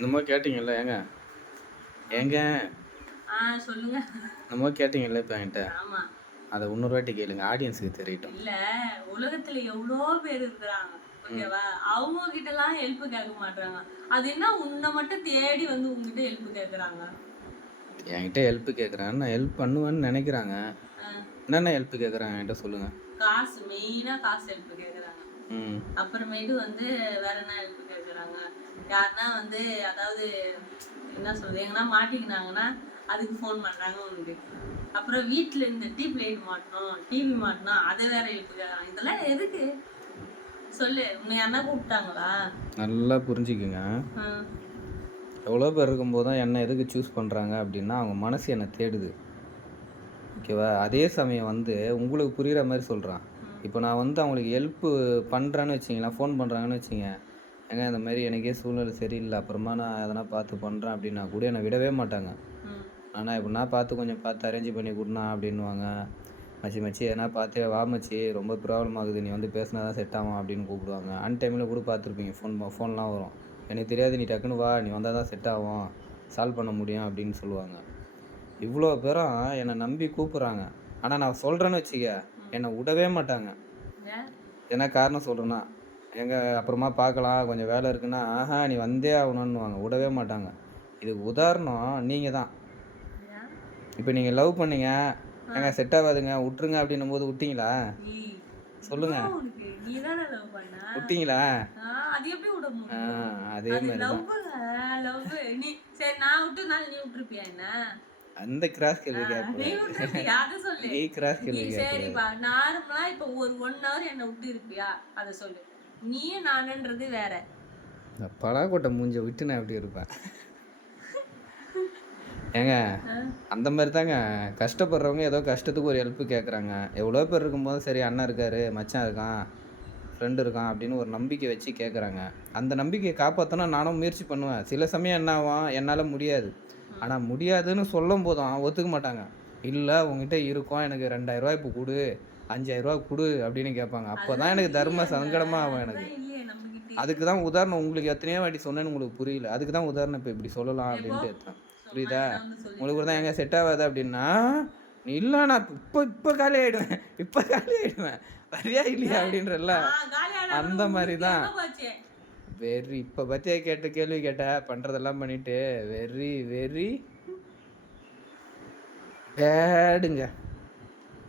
இந்த மாதிரி கேட்டிங்கல்ல ஏங்க? ஏங்க? ஆ சொல்லுங்க. இந்த மாதிரி கேட்டிங்கல்ல இப்போ என்கிட்ட? ஆமா. அதை இன்னொரு வாட்டி கேளுங்க ஆடியன்ஸுக்கு தெரியட்டும். இல்ல உலகத்துல எவ்வளோ பேர் இருக்கிறாங்க ஓகேவா அவங்க கிட்ட எல்லாம் ஹெல்ப் கேட்க மாட்டாங்க அது என்ன உன்னை மட்டும் தேடி வந்து உங்ககிட்ட ஹெல்ப் கேக்குறாங்க என்கிட்ட ஹெல்ப் கேட்குறேன் நான் ஹெல்ப் பண்ணுவேன்னு நினைக்கிறாங்க. என்னென்ன ஹெல்ப் கேட்குறாங்க என்கிட்ட சொல்லுங்கள் காசு மெயினா காசு ஹெல்ப் கேக்குறாங்க ம். அப்புறமேட்டு வந்து வேற என்ன ஹெல்ப் கேக்குறாங்க யாருன்னா வந்து அதாவது என்ன சொல்றது எங்கன்னா மாட்டிக்கினாங்கன்னா அதுக்கு ஃபோன் பண்றாங்க உனக்கு அப்புறம் வீட்ல இந்த டியூப் லைட் மாட்டணும் டிவி மாட்டணும் அதை வேற ஹெல்ப் கேக்குறாங்க இதெல்லாம் எதுக்கு? சொல்லு உன்னை யாருன்னா கூப்பிட்டாங்களா? நல்லா புரிஞ்சுக்குங்க. எவ்வளோ பேர் இருக்கும்போது தான் என்ன எதுக்கு சூஸ் பண்ணுறாங்க அப்படின்னா அவங்க மனசு என்னை தேடுது. ஓகேவா? அதே சமயம் வந்து உங்களுக்கு புரிகிற மாதிரி சொல்கிறான் இப்போ நான் வந்து அவங்களுக்கு ஹெல்ப் பண்ணுறேன்னு வச்சிங்களேன் ஃபோன் பண்ணுறாங்கன்னு வச்சிங்க ஏங்க இந்த மாதிரி எனக்கே சூழ்நிலை சரியில்லை. அப்புறமா நான் எதனா பார்த்து பண்ணுறேன் அப்படின்னா கூட என்னை விடவே மாட்டாங்க. ஆனால் எப்படின்னா பார்த்து கொஞ்சம் பார்த்து அரேஞ்ச் பண்ணி கொடுண்ணா அப்படின்வாங்க மச்சி மச்சி எதனா பார்த்து வா மச்சி. ரொம்ப ப்ராப்ளம் ஆகுது. நீ வந்து பேசினா தான் செட் ஆகும் அப்படின்னு கூப்பிடுவாங்க. அன் டைமில் கூட பார்த்துருப்பீங்க. ஃபோன் ஃபோன்லாம் வரும். எனக்கு தெரியாது நீ டக்குன்னு வா. நீ வந்தால் தான் செட் ஆகும் சால்வ் பண்ண முடியும் அப்படின்னு சொல்லுவாங்க. இவ்வளோ பேரும் என்னை நம்பி கூப்பிட்றாங்க. ஆனால் நான் சொல்கிறேன்னு வச்சுக்க என்னை விடவே மாட்டாங்க? என்ன காரணம் சொல்கிறேன்னா எங்க அப்புறமா பார்க்கலாம். கொஞ்சம் வேலை இருக்குன்னா ஆஹா நீ வந்தே ஆகணும்னுவாங்க. விடவே மாட்டாங்க. இதுக்கு உதாரணம் நீங்கள் தான்? இப்போ நீங்கள் லவ் பண்ணீங்க. ஏங்க செட் ஆகாதுங்க. விட்டுருங்க அப்படின்னும் போது விட்டீங்களா சொல்லுங்க. விட்டீங்களா? அது எப்படி விட ஆ, முடியும் அதே அது மாதிரி தான் லவ் லவ் நீ சரி நான் விட்டுனால நீ விட்டுருப்பியா என்ன? அந்த கிராஸ் கேள்வி சொல்லு. நீ கிராஸ் கேள்வி சரிப்பா. நார்மலா இப்ப ஒரு ஒன் ஹவர் என்ன விட்டு இருப்பியா? அதை சொல்லு. நீயும் நானுன்றது வேற. பலாக்கொட்டை மூஞ்ச விட்டு நான் எப்படி இருப்பேன்? ஏங்க அந்த மாதிரி தாங்க. கஷ்டப்படுறவங்க ஏதோ கஷ்டத்துக்கு ஒரு ஹெல்ப் கேட்குறாங்க எவ்வளோ பேர் இருக்கும்போது சரி அண்ணன் இருக்காரு மச்சான் இருக்கான் ஃப்ரெண்டு இருக்கான் அப்படின்னு ஒரு நம்பிக்கை வச்சு கேட்குறாங்க அந்த நம்பிக்கையை காப்பாற்றணும் நானும் முயற்சி பண்ணுவேன். சில சமயம் என்ன ஆகும்? என்னால் முடியாது. ஆனால் முடியாதுன்னு சொல்லும் போதும் ஒத்துக்க மாட்டாங்க. இல்லை உங்ககிட்ட இருக்கும். எனக்கு ரெண்டாயிரரூவா இப்போ கொடு. அஞ்சாயிரரூவா கொடு அப்படின்னு கேட்பாங்க. அப்போ தான் எனக்கு தர்ம சங்கடமாக ஆகும் எனக்கு. அதுக்கு தான் உதாரணம் உங்களுக்கு எத்தனையோ வாட்டி சொன்னேன்னு உங்களுக்கு புரியல. அதுக்கு தான் உதாரணம் இப்போ இப்படி சொல்லலாம் அப்படின்ட்டு எடுத்தேன். புரியுதா? உங்களுக்கு தான் எங்க செட் ஆகாது அப்படின்னா நீ இல்லை நான் இப்போ இப்போ காலி ஆகிடுவேன் இப்போ காலி ஆகிடுவேன் வரியா இல்லையா? அப்படின்றல அந்த மாதிரி தான்? வெரி இப்போ பற்றியா கேட்ட கேள்வி கேட்ட பண்ணுறதெல்லாம் பண்ணிட்டு வெரி வெரி பேடுங்க.